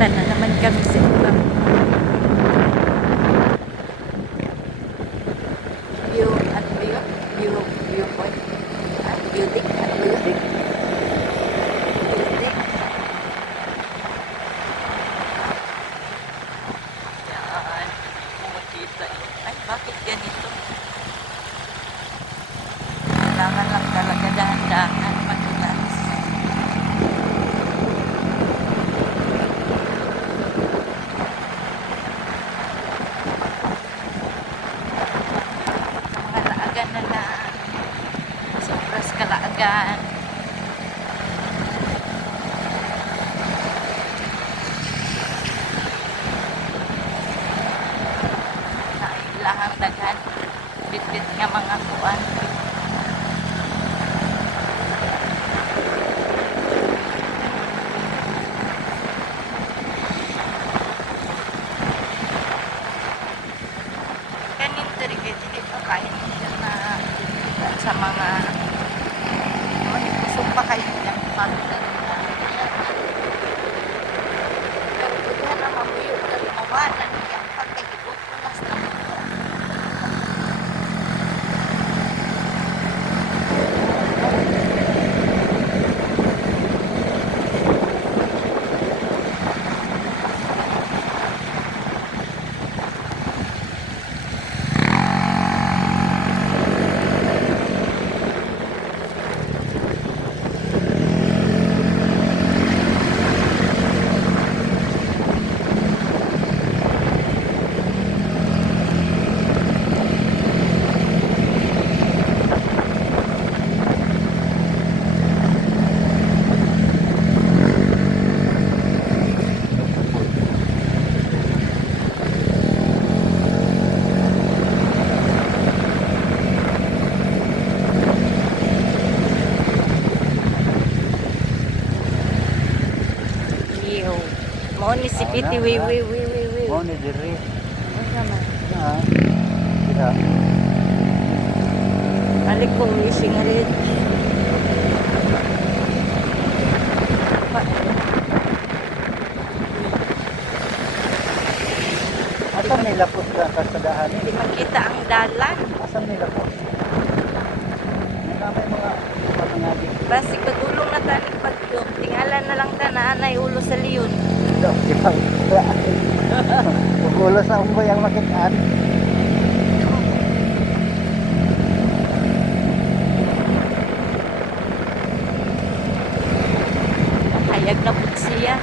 Punta na naman kami sa ibang view, ano ba yun? Viewpoint. View deck, ano ba yun? View deck. Yan. Pumakita yun. Ay, bakit ganito? Kailangan lang talaga dahan-dahan mag-relax. Kalaagan na na. Sobras kalaagan. Nailahang daghan. Bit-bit nga mga kuwan. Kaninto rin kayo. Hindi pa kain nila na sa mga gusto pa kayo ng family na pero pwede na mamuyo na mawalan yung pagkagibutulas na mo ni si Piti wi. Mo ni diri. Ano man? Kira. Alik kong wishing red. Asan may lapos ka kasadahan ni? Hindi makita ang dalan. Asan may lapos? May mga pangangabi. Basi katulong na talik pagyo. Tingalan na lang ta na anay ulo sa liyon. Ulo sa umboy ang makitaan. Hayag na po siya.